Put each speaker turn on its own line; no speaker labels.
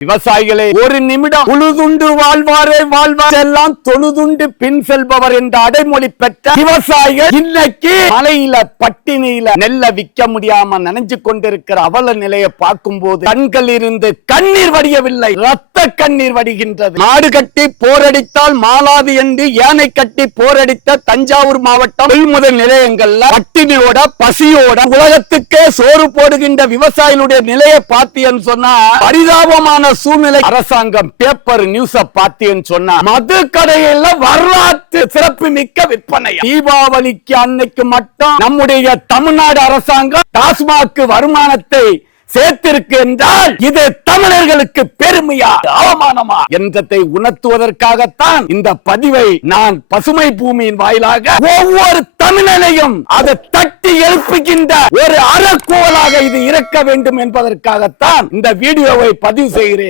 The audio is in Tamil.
விவசாயிகளே ஒரு நிமிடம் உழுதுண்டு வாழ்வாரே வாழ்வார் எல்லாம் தொழுதுண்டு பின் செல்பவர் என்ற அடைமொழி பெற்ற விவசாயிகள் இன்னைக்கு மலையில பட்டினியில நெல்ல விற்க முடியாம நினைஞ்சு கொண்டிருக்கிற அவல நிலையை பார்க்கும் போது கண்கள் இருந்து கண்ணீர் வடியவில்லை. ரத்த கண்ணீர் வடிகின்றது. மாடு கட்டி போரடித்தால் மாலாது என்று யானை கட்டி போரடித்த தஞ்சாவூர் மாவட்டம் கொள்முதல் நிலையங்கள்ல பட்டினியோட பசியோட உலகத்துக்கே சோறு போடுகின்ற விவசாயிகளுடைய நிலையை பார்த்தீன்னு சொன்னா பரிதாபமான சூழ்நிலை அரசாங்கம் பேப்பர் நியூஸ பார்த்தீன்னு சொன்னா மது கடையில வரலாற்று சிறப்பு மிக்க விற்பனை தீபாவளிக்கு அன்னைக்கு மட்டும் நம்முடைய தமிழ்நாடு அரசாங்கம் டாஸ்மாக் வருமானத்தை சேர்த்திருக்கு என்றால் இது தமிழர்களுக்கு பெருமையா அவமானமா என்றதை உணர்த்துவதற்காகத்தான் இந்த பதிவை நான் பசுமை பூமியின் வாயிலாக ஒவ்வொரு தமிழனையும் அதை தட்டி எழுப்புகின்ற ஒரு அறக்கோலாக இது இருக்க வேண்டும் என்பதற்காகத்தான் இந்த வீடியோவை பதிவு செய்கிறேன்.